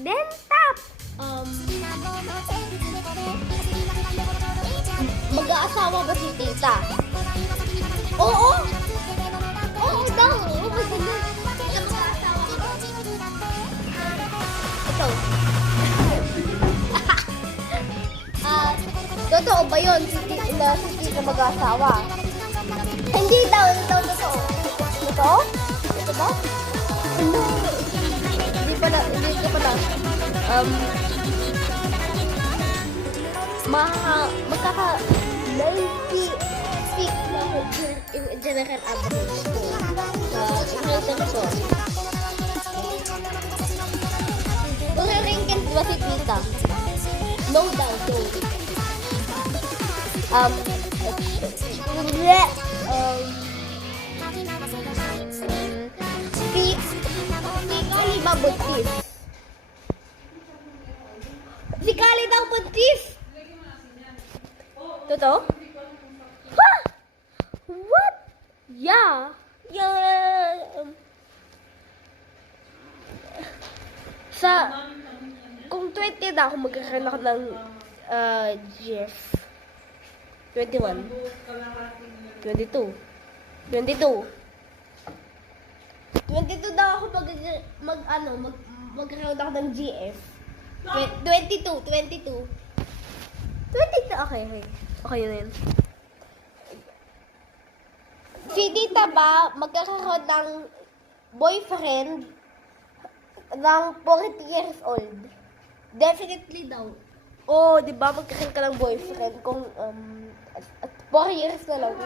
Then tap. Mag-aasawa ba si tita? Oo. Oo daw. Oo ba sila? Tita, mag-aasawa ba? Ito. Totoo ba yun? Si tita mag-aasawa? Hindi daw. Hindi daw totoo. Totoo? Ito ba? Ano? Hindi pala. Magkaka 96 na general average ko sa isang person. Ringkin ba si tita? No daw, no. Si Kali ba buntis? Si Kali daw buntis! Totoo? Ha? What? Yeah. Kung 20 na ako, magkakaroon ako ng GF. 21. 22. 22 daw ako magkakaroon ako ng GF. 22, okay. Okay na yun. Si tita ba magkakaroon ng boyfriend ng 40 years old? Definitely daw. Oh, di ba magkakaroon ka ng boyfriend kung 4 years na lang.